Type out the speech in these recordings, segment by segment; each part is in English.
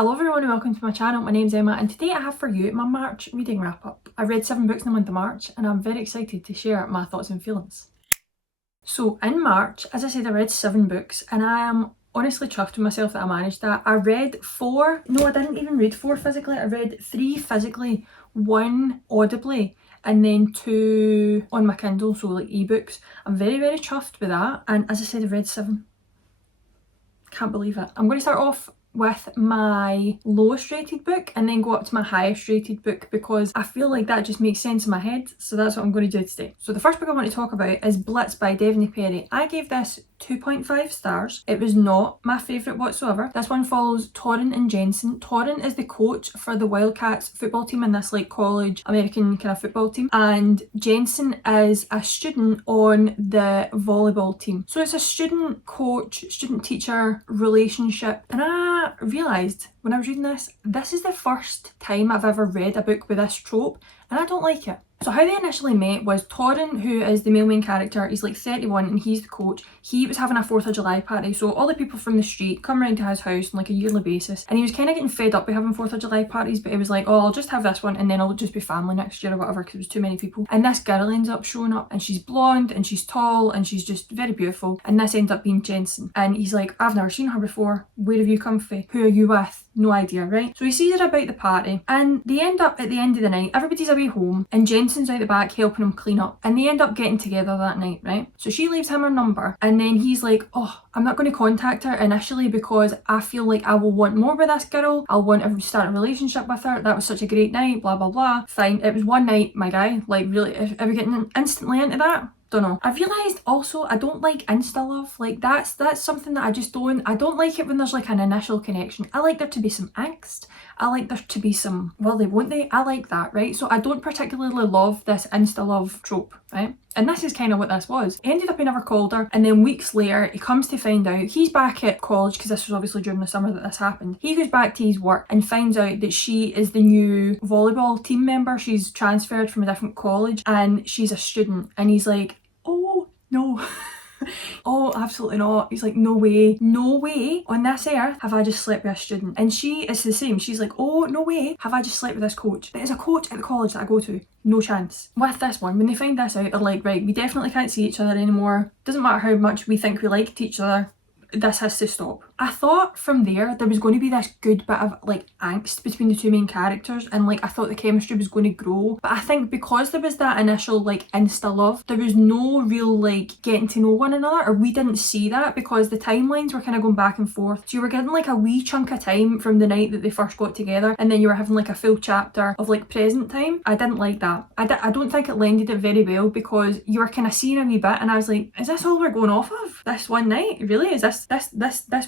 Hello everyone and welcome to my channel. My name's Emma and today I have for you my March reading wrap up. I read 7 books in the month of March and I'm very excited to share my thoughts and feelings. So in March, as I said, I read 7 books and I am honestly chuffed with myself that I managed that. I read 4, no I didn't even read 4 physically, I read 3 physically, 1 audibly and then 2 on my Kindle, so like ebooks. I'm very chuffed with that, and as I said, I read 7. Can't believe it. I'm going to start off with my lowest rated book and then go up to my highest rated book because I feel like that just makes sense in my head, so that's what I'm going to do today. So the first book I want to talk about is Blitz by Devney Perry. I gave this 2.5 stars. It was not my favourite whatsoever. This one follows Torrin and Jensen. Torrin is the coach for the Wildcats football team in this like college American kind of football team, and Jensen is a student on the volleyball team. So it's a student coach, student teacher relationship, and I realised when I was reading this is the first time I've ever read a book with this trope and I don't like it. So how they initially met was Torrin, who is the male main character, he's like 31 and he's the coach. He was having a 4th of July party, so all the people from the street come round to his house on like a yearly basis, and he was kind of getting fed up with having 4th of July parties, but he was like, oh, I'll just have this one and then I'll just be family next year or whatever because it was too many people. And this girl ends up showing up and she's blonde and she's tall and she's just very beautiful, and this ends up being Jensen. And he's like, I've never seen her before, where have you come from? Who are you with? No idea, right? So he sees her about the party and they end up at the end of the night, everybody's away home and Jensen's out the back helping him clean up, and they end up getting together that night, right? So she leaves him her number and then he's like, oh, I'm not going to contact her initially because I feel like I will want more with this girl, I'll want to start a relationship with her, that was such a great night, blah blah blah. Fine, it was one night, my guy, like really, are we getting instantly into that? Don't know. I've realised also I don't like insta love. Like that's something that I don't like it when there's like an initial connection. I like there to be some angst. I like there to be some, well they won't they? I like that, right? So I don't particularly love this insta love trope, right? And this is kind of what this was. He ended up he never called her, and then weeks later he comes to find out he's back at college because this was obviously during the summer that this happened. He goes back to his work and finds out that she is the new volleyball team member. She's transferred from a different college and she's a student, and he's like, oh no. Oh, absolutely not. He's like, no way on this earth have I just slept with a student. And she is the same. She's like, oh, no way have I just slept with this coach. There's a coach at the college that I go to. No chance. With this one, when they find this out, they're like, right, we definitely can't see each other anymore. Doesn't matter how much we think we liked each other. This has to stop. I thought from there was going to be this good bit of like angst between the 2 main characters, and like I thought the chemistry was going to grow, but I think because there was that initial like insta love, there was no real like getting to know one another, or we didn't see that because the timelines were kind of going back and forth. So you were getting like a wee chunk of time from the night that they first got together, and then you were having like a full chapter of like present time. I didn't like that. I don't think it lended it very well because you were kind of seeing a wee bit and I was like, is this all we're going off of this one night? Really? Is this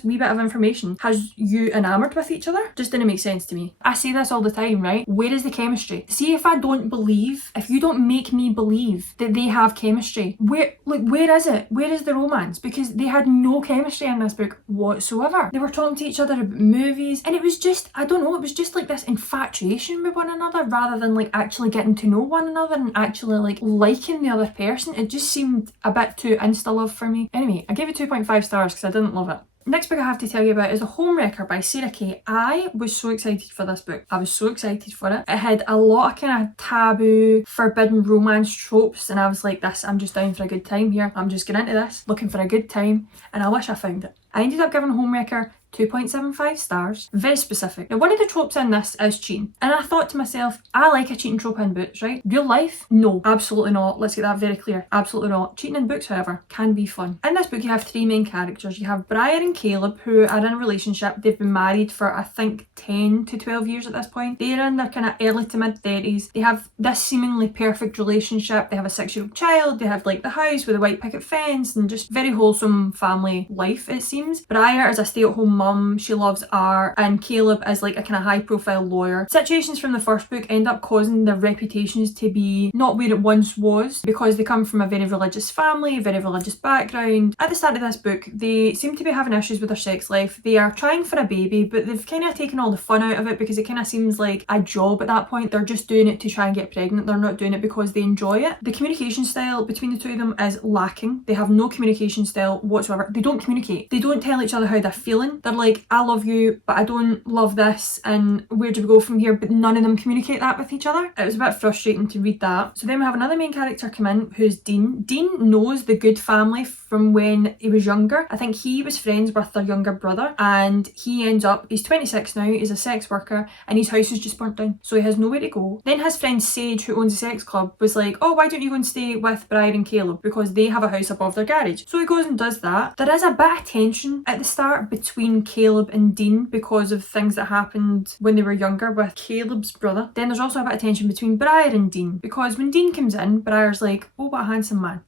wee bit of information has you enamoured with each other? Just didn't make sense to me. I say this all the time, right? Where is the chemistry? See, if you don't make me believe that they have chemistry, where is it? Where is the romance? Because they had no chemistry in this book whatsoever. They were talking to each other about movies and it was just, I don't know, it was just like this infatuation with one another rather than like actually getting to know one another and actually like liking the other person. It just seemed a bit too insta love for me. Anyway, I gave it 2.5 stars because I didn't love it. Next book I have to tell you about is The Homewrecker by Sarah Kay. I was so excited for this book. I was so excited for it. It had a lot of kind of taboo, forbidden romance tropes, and I was like, I'm just down for a good time here. I'm just getting into this, looking for a good time, and I wish I found it. I ended up giving Homewrecker 2.75 stars. Very specific. Now, one of the tropes in this is cheating. And I thought to myself, I like a cheating trope in books, right? Real life? No, absolutely not. Let's get that very clear. Absolutely not. Cheating in books, however, can be fun. In this book, you have 3 main characters. You have Briar and Caleb, who are in a relationship. They've been married for, I think, 10 to 12 years at this point. They're in their kind of early to mid 30s. They have this seemingly perfect relationship. They have a 6-year-old child. They have like the house with a white picket fence and just very wholesome family life, it seems. Briar is a stay-at-home mum. She loves art, and Caleb is like a kind of high-profile lawyer. Situations from the first book end up causing their reputations to be not where it once was because they come from a very religious family, very religious background. At the start of this book, they seem to be having issues with their sex life. They are trying for a baby, but they've kind of taken all the fun out of it because it kind of seems like a job at that point. They're just doing it to try and get pregnant. They're not doing it because they enjoy it. The communication style between the 2 of them is lacking. They have no communication style whatsoever. They don't communicate. They don't tell each other how they're feeling. They're They're like, I love you, but I don't love this, and where do we go from here? But none of them communicate that with each other. It was a bit frustrating to read that. So then we have another main character come in, who's Dean. Dean knows the Good family from when he was younger. I think he was friends with their younger brother, and he ends up, he's 26 now, he's a sex worker, and his house is just burnt down, so he has nowhere to go. Then his friend Sage, who owns a sex club, was like, oh, why don't you go and stay with Brian and Caleb, because they have a house above their garage. So he goes and does that. There is a bit of tension at the start between Caleb and Dean because of things that happened when they were younger with Caleb's brother. Then there's also a bit of tension between Briar and Dean, because when Dean comes in, Briar's like, oh, what a handsome man.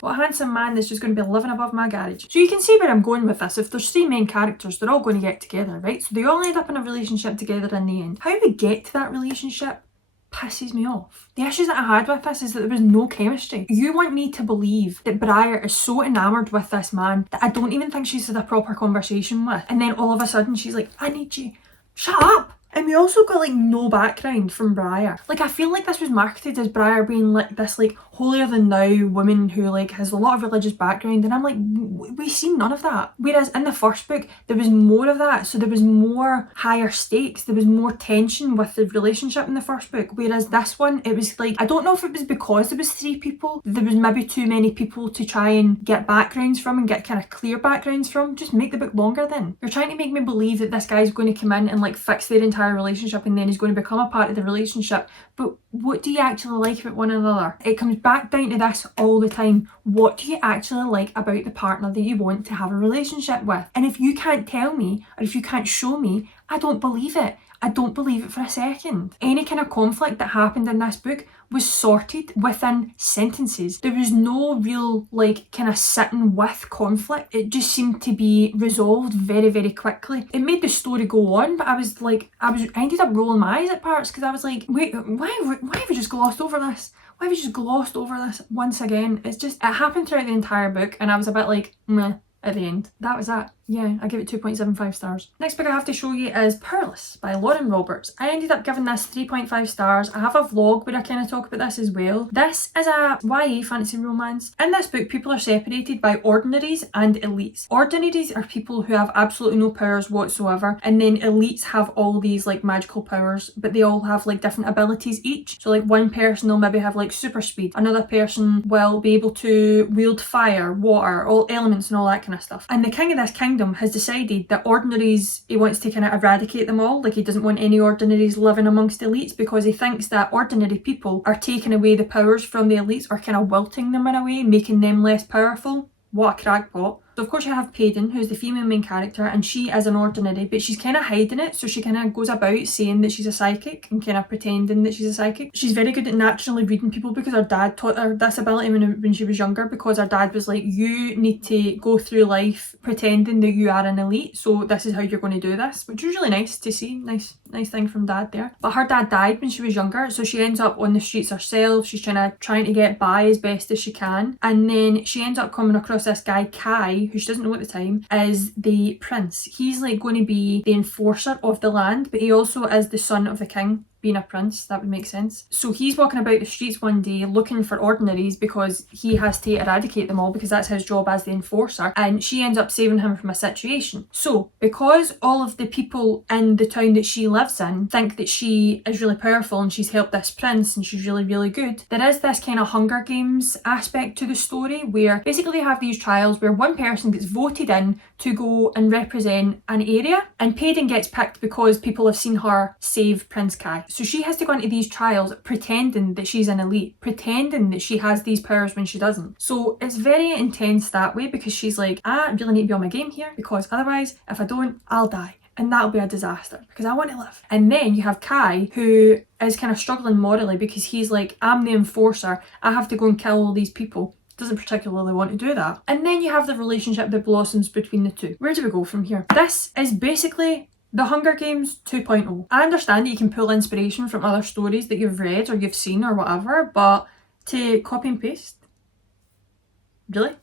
What a handsome man that's just going to be living above my garage. So you can see where I'm going with this. If there's three main characters, they're all going to get together, right? So they all end up in a relationship together in the end. How we get to that relationship pisses me off. The issues that I had with this is that there was no chemistry. You want me to believe that Briar is so enamoured with this man that I don't even think she's had a proper conversation with. And then all of a sudden she's like, I need you. Shut up! And we also got like no background from Briar. Like, I feel like this was marketed as Briar being like this like holier than thou woman who like has a lot of religious background, and I'm like, we see none of that. Whereas in the first book there was more of that, so there was more higher stakes, there was more tension with the relationship in the first book. Whereas this one, it was like, I don't know if it was because there was three people, there was maybe too many people to try and get backgrounds from and get kind of clear backgrounds from. Just make the book longer then. You're trying to make me believe that this guy's going to come in and like fix their entire relationship, and then he's going to become a part of the relationship. But what do you actually like about one another? It comes back down to this all the time. What do you actually like about the partner that you want to have a relationship with? And if you can't tell me, or if you can't show me, I don't believe it. I don't believe it for a second. Any kind of conflict that happened in this book was sorted within sentences. There was no real like kind of sitting with conflict. It just seemed to be resolved very, very quickly. It made the story go on, but I ended up rolling my eyes at parts, because I was like, wait, why have we just glossed over this? Why have we just glossed over this once again? It happened throughout the entire book, and I was a bit like, meh. At the end. That was that. Yeah, I give it 2.75 stars. Next book I have to show you is Powerless by Lauren Roberts. I ended up giving this 3.5 stars. I have a vlog where I kind of talk about this as well. This is a YA fantasy romance. In this book, people are separated by ordinaries and elites. Ordinaries are people who have absolutely no powers whatsoever, and then elites have all these like magical powers, but they all have like different abilities each. So like one person will maybe have like super speed, another person will be able to wield fire, water, all elements and all that kind of stuff. And the king of this kingdom has decided that ordinaries, he wants to kind of eradicate them all. Like, he doesn't want any ordinaries living amongst elites, because he thinks that ordinary people are taking away the powers from the elites, or kind of wilting them in a way, making them less powerful. What a crackpot. So of course you have Payden, who's the female main character, and she is an ordinary, but she's kind of hiding it, so she kind of goes about saying that she's a psychic and kind of pretending that she's a psychic. She's very good at naturally reading people, because her dad taught her this ability when she was younger, because her dad was like, you need to go through life pretending that you are an elite, so this is how you're going to do this, which was really nice to see. Nice thing from dad there. But her dad died when she was younger, so she ends up on the streets herself. She's trying to get by as best as she can, and then she ends up coming across this guy Kai, who she doesn't know at the time, is the prince. He's like going to be the enforcer of the land, but he also is the son of the king. Being a prince, that would make sense. So he's walking about the streets one day looking for ordinaries, because he has to eradicate them all, because that's his job as the enforcer, and she ends up saving him from a situation. So because all of the people in the town that she lives in think that she is really powerful and she's helped this prince and she's really, really good, there is this kind of Hunger Games aspect to the story, where basically they have these trials where one person gets voted in to go and represent an area, and Payden gets picked because people have seen her save Prince Kai. So she has to go into these trials pretending that she's an elite, pretending that she has these powers when she doesn't. So it's very intense that way, because she's like, I really need to be on my game here, because otherwise if I don't, I'll die. And that'll be a disaster, because I want to live. And then you have Kai, who is kind of struggling morally, because he's like, I'm the enforcer, I have to go and kill all these people. Doesn't particularly want to do that. And then you have the relationship that blossoms between the two. Where do we go from here? This is basically The Hunger Games 2.0. I understand that you can pull inspiration from other stories that you've read or you've seen or whatever, but to copy and paste? Really?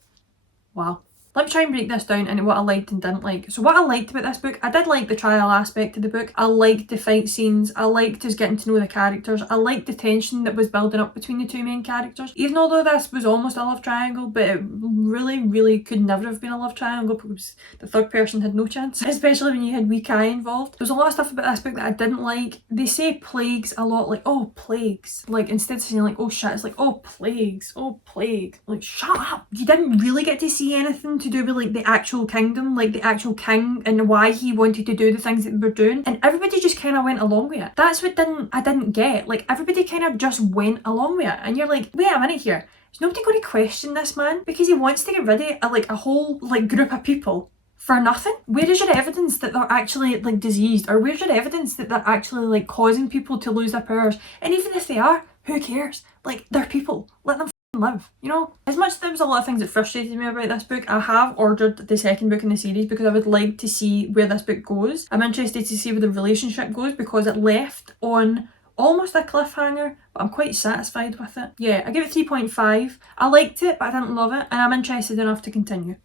Wow. Let me try and break this down into what I liked and didn't like. So what I liked about this book, I did like the trial aspect of the book. I liked the fight scenes. I liked us getting to know the characters. I liked the tension that was building up between the two main characters. Even although this was almost a love triangle, but it really could never have been a love triangle because the third person had no chance, especially when you had wee Kai involved. There's a lot of stuff about this book that I didn't like. They say plagues a lot, like, oh, plagues. Like, instead of saying like, oh shit, it's like, oh, plagues, oh, plague. Like, shut up. You didn't really get to see anything to do with like the actual kingdom, like the actual king and why he wanted to do the things that they were doing. And everybody just kind of went along with it. That's what I didn't get. Like, everybody kind of just went along with it. And you're like, wait a minute here. Is nobody going to question this man? Because he wants to get rid of like a whole like group of people for nothing? Where is your evidence that they're actually like diseased? Or where's your evidence that they're actually like causing people to lose their powers? And even if they are, who cares? Like, they're people. Let them live, you know? As much as there was a lot of things that frustrated me about this book, I have ordered the second book in the series because I would like to see where this book goes. I'm interested to see where the relationship goes because it left on almost a cliffhanger, but I'm quite satisfied with it. Yeah, I give it 3.5. I liked it, but I didn't love it, and I'm interested enough to continue.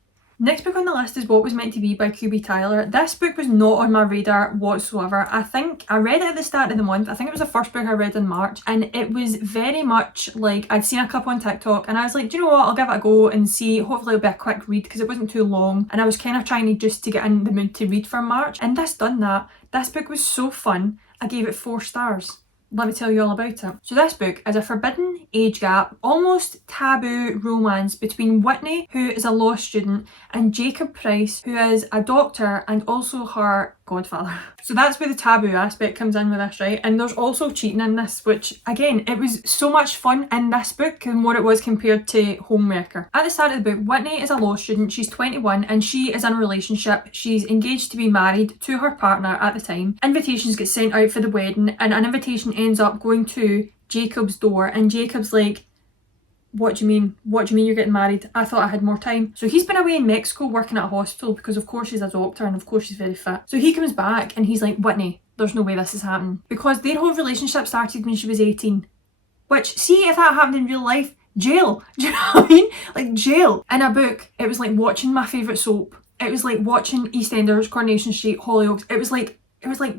Next book on the list is What Was Meant to Be by QB Tyler. This book was not on my radar whatsoever. I think I read it at the start of the month. I think it was the first book I read in March, and it was very much like I'd seen a couple on TikTok and I was like, do you know what, I'll give it a go and see. Hopefully it'll be a quick read because it wasn't too long, and I was kind of trying to just to get in the mood to read for March, and this done that. This book was so fun. I gave it 4 stars. Let me tell you all about it. So this book is a forbidden age gap, almost taboo romance between Whitney, who is a law student, and Jacob Price, who is a doctor and also her godfather. So that's where the taboo aspect comes in with this, right? And there's also cheating in this, which again, it was so much fun in this book and what it was compared to Homewrecker. At the start of the book, Whitney is a law student, she's 21 and she is in a relationship. She's engaged to be married to her partner at the time. Invitations get sent out for the wedding and an invitation ends up going to Jacob's door, and Jacob's like, what do you mean? What do you mean you're getting married? I thought I had more time. So he's been away in Mexico working at a hospital because of course she's a doctor and of course she's very fit. So he comes back and he's like, Whitney, there's no way this is happening. Because their whole relationship started when she was 18. Which, see if that happened in real life, jail. Do you know what I mean? Like, jail. In a book, it was like watching my favourite soap. It was like watching EastEnders, Coronation Street, Hollyoaks. It was like,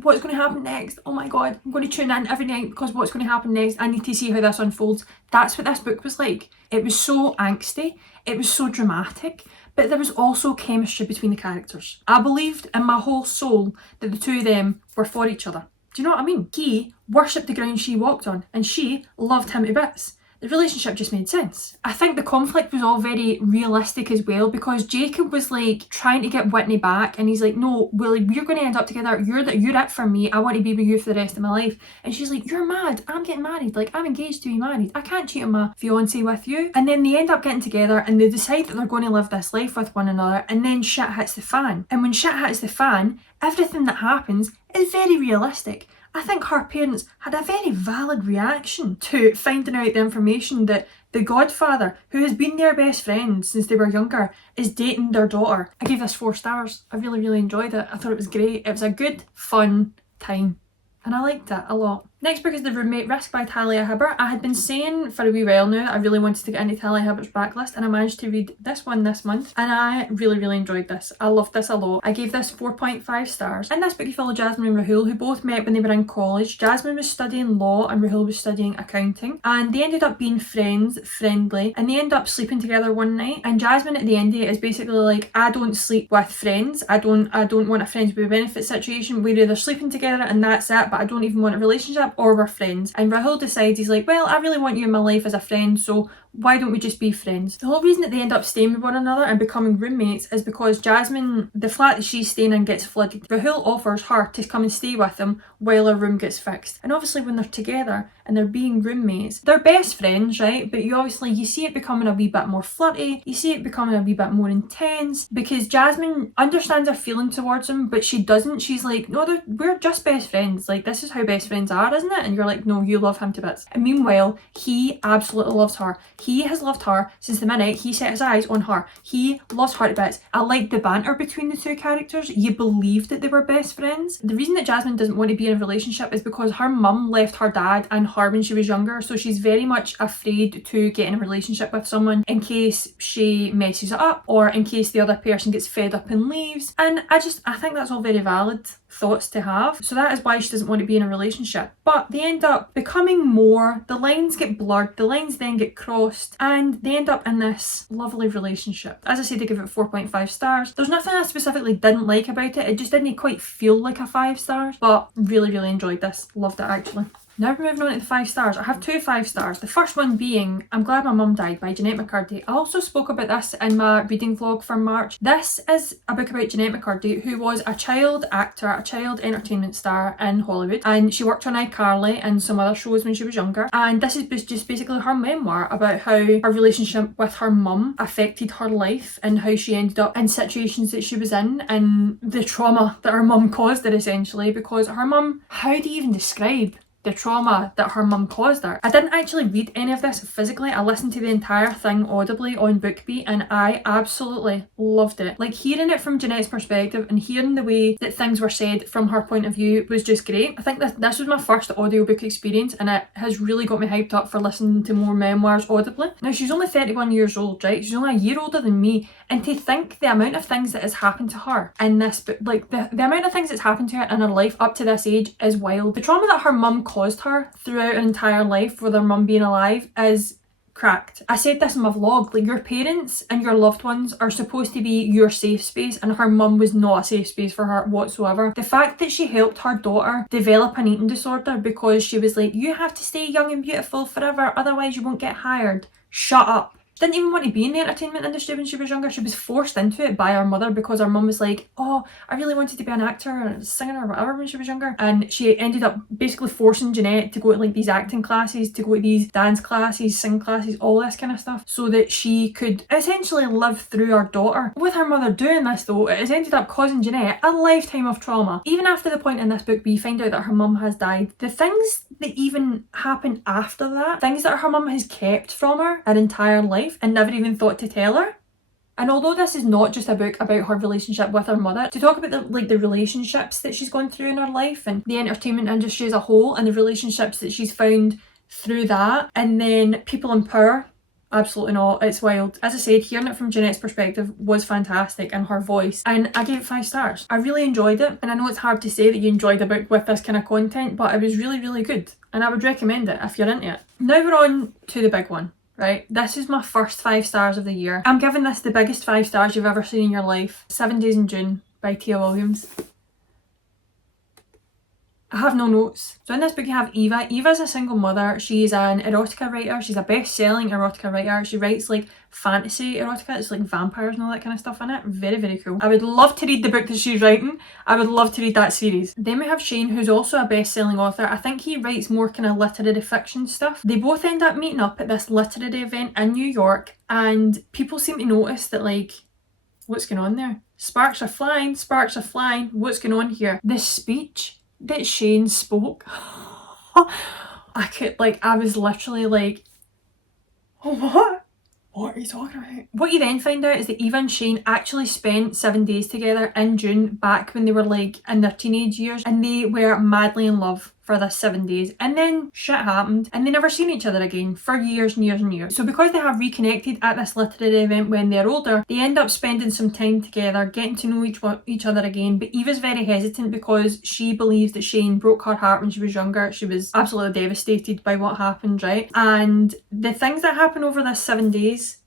what's going to happen next? Oh my god, I'm going to tune in every night because what's going to happen next? I need to see how this unfolds. That's what this book was like. It was so angsty, it was so dramatic, but there was also chemistry between the characters. I believed in my whole soul that the two of them were for each other. Do you know what I mean? He worshipped the ground she walked on and she loved him to bits. The relationship just made sense. I think the conflict was all very realistic as well because Jacob was like trying to get Whitney back and he's like, no, Willie, we're going to end up together. You're it for me. I want to be with you for the rest of my life. And she's like, you're mad. I'm getting married. Like, I'm engaged to be married. I can't cheat on my fiance with you. And then they end up getting together and they decide that they're going to live this life with one another, and then shit hits the fan. And when shit hits the fan, everything that happens is very realistic. I think her parents had a very valid reaction to finding out the information that the godfather, who has been their best friend since they were younger, is dating their daughter. I gave this 4 stars. I really enjoyed it. I thought it was great. It was a good, fun time. And I liked it a lot. Next book is The Roommate Risk by Talia Hibbert. I had been saying for a wee while now that I really wanted to get into Talia Hibbert's backlist, and I managed to read this one this month and I really enjoyed this. I loved this a lot. I gave this 4.5 stars. In this book you follow Jasmine and Rahul, who both met when they were in college. Jasmine was studying law and Rahul was studying accounting, and they ended up being friendly, and they end up sleeping together one night, and Jasmine at the end of it is basically like, I don't sleep with friends. I don't want a friends with benefit situation. We're either sleeping together and that's it, but I don't even want a relationship, or we're friends. And Rahul decides, he's like, well, I really want you in my life as a friend, so why don't we just be friends? The whole reason that they end up staying with one another and becoming roommates is because Jasmine, the flat that she's staying in gets flooded. Rahul offers her to come and stay with him while her room gets fixed. And obviously when they're together and they're being roommates, they're best friends, right? But you see it becoming a wee bit more flirty, you see it becoming a wee bit more intense, because Jasmine understands her feeling towards him, but she doesn't. She's like, no, we're just best friends. Like, this is how best friends are, isn't it? And you're like, no, you love him to bits. And meanwhile, he absolutely loves her. He has loved her since the minute he set his eyes on her. He loves her to bits. I like the banter between the two characters. You believe that they were best friends. The reason that Jasmine doesn't want to be in a relationship is because her mum left her dad and her when she was younger, so she's very much afraid to get in a relationship with someone in case she messes it up or in case the other person gets fed up and leaves. And I think that's all very valid thoughts to have. So that is why she doesn't want to be in a relationship. But they end up becoming more, the lines get blurred, the lines then get crossed, and they end up in this lovely relationship. As I said, I give it 4.5 stars. There's nothing I specifically didn't like about it. It just didn't quite feel like a 5 stars, but really, really enjoyed this. Loved it actually. Now we're moving on to the 5 stars. I have 2 5 stars. The first one being I'm Glad My Mum Died by Jeanette McCurdy. I also spoke about this in my reading vlog for March. This is a book about Jeanette McCurdy, who was a child actor, a child entertainment star in Hollywood, and she worked on iCarly and some other shows when she was younger. And this is just basically her memoir about how her relationship with her mum affected her life and how she ended up in situations that she was in and the trauma that her mum caused her, essentially, because her mum, how do you even describe the trauma that her mum caused her? I didn't actually read any of this physically. I listened to the entire thing audibly on BookBeat and I absolutely loved it. Like, hearing it from Jeanette's perspective and hearing the way that things were said from her point of view was just great. I think this was my first audiobook experience and it has really got me hyped up for listening to more memoirs audibly. Now, she's only 31 years old, right? She's only a year older than me, and to think the amount of things that has happened to her in this book, like the amount of things that's happened to her in her life up to this age is wild. The trauma that her mum caused her throughout her entire life with her mum being alive is cracked. I said this in my vlog, like, your parents and your loved ones are supposed to be your safe space, and her mum was not a safe space for her whatsoever. The fact that she helped her daughter develop an eating disorder because she was like, you have to stay young and beautiful forever, otherwise you won't get hired. Shut up. Didn't even want to be in the entertainment industry when she was younger. She was forced into it by her mother because her mum was like, oh, I really wanted to be an actor or a singer or whatever when she was younger. And she ended up basically forcing Jeanette to go to like these acting classes, to go to these dance classes, sing classes, all this kind of stuff, so that she could essentially live through her daughter. With her mother doing this though, it has ended up causing Jeanette a lifetime of trauma. Even after the point in this book we find out that her mum has died, the things that even happen after that, things that her mum has kept from her entire life and never even thought to tell her. And although this is not just a book about her relationship with her mother, to talk about the relationships that she's gone through in her life and the entertainment industry as a whole and the relationships that she's found through that, and then people in power, absolutely not. It's wild. As I said, hearing it from Jeanette's perspective was fantastic, and her voice, and I gave it 5 stars. I really enjoyed it, and I know it's hard to say that you enjoyed a book with this kind of content, but it was really, really good, and I would recommend it if you're into it. Now we're on to the big one. Right, this is my first 5 stars of the year. I'm giving this the biggest 5 stars you've ever seen in your life. 7 Days in June by Tia Williams. I have no notes. So in this book you have Eva. Eva's a single mother. She's an erotica writer. She's a best-selling erotica writer. She writes like fantasy erotica. It's like vampires and all that kind of stuff in it. Very, very cool. I would love to read the book that she's writing. I would love to read that series. Then we have Shane, who's also a best-selling author. I think he writes more kind of literary fiction stuff. They both end up meeting up at this literary event in New York, and people seem to notice that, like, what's going on there? Sparks are flying, what's going on here? This speech that Shane spoke, I was literally like, oh, what are you talking about? What you then find out is that Eva and Shane actually spent 7 days together in June back when they were like in their teenage years, and they were madly in love for this 7 days, and then shit happened and they never seen each other again for years and years and years. So because they have reconnected at this literary event when they're older, they end up spending some time together, getting to know each other again. But Eva's very hesitant because she believes that Shane broke her heart when she was younger. She was absolutely devastated by what happened, right? And the things that happen over this 7 days,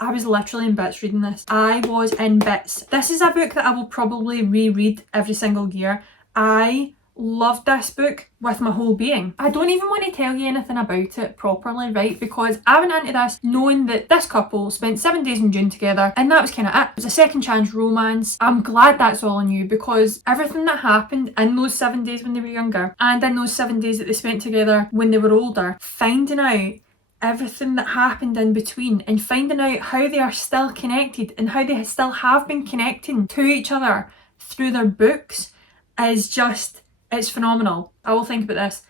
I was literally in bits reading this. I was in bits. This is a book that I will probably reread every single year. I loved this book with my whole being. I don't even want to tell you anything about it properly, right? Because I went into this knowing that this couple spent 7 days in June together, and that was kind of it. It was a second chance romance. I'm glad that's all I knew, because everything that happened in those 7 days when they were younger and in those 7 days that they spent together when they were older, finding out everything that happened in between and finding out how they are still connected and how they still have been connecting to each other through their books is just, it's phenomenal. I will think about this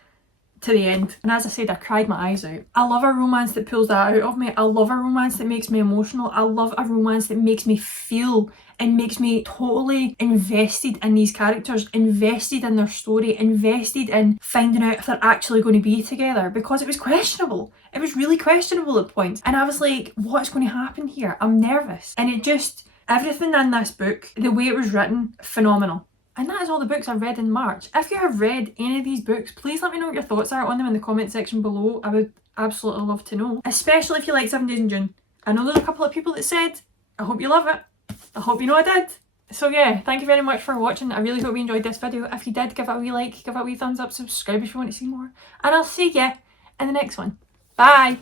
to the end. And as I said, I cried my eyes out. I love a romance that pulls that out of me. I love a romance that makes me emotional. I love a romance that makes me feel and makes me totally invested in these characters, invested in their story, invested in finding out if they're actually going to be together, because it was questionable. It was really questionable at points. And I was like, what's going to happen here? I'm nervous. And it just, everything in this book, the way it was written, phenomenal. And that is all the books I've read in March. If you have read any of these books, please let me know what your thoughts are on them in the comment section below. I would absolutely love to know. Especially if you like 7 Days in June. I know there's a couple of people that said, I hope you love it. I hope you know I did. So yeah, thank you very much for watching. I really hope you enjoyed this video. If you did, give it a wee like, give it a wee thumbs up, subscribe if you want to see more. And I'll see you in the next one. Bye!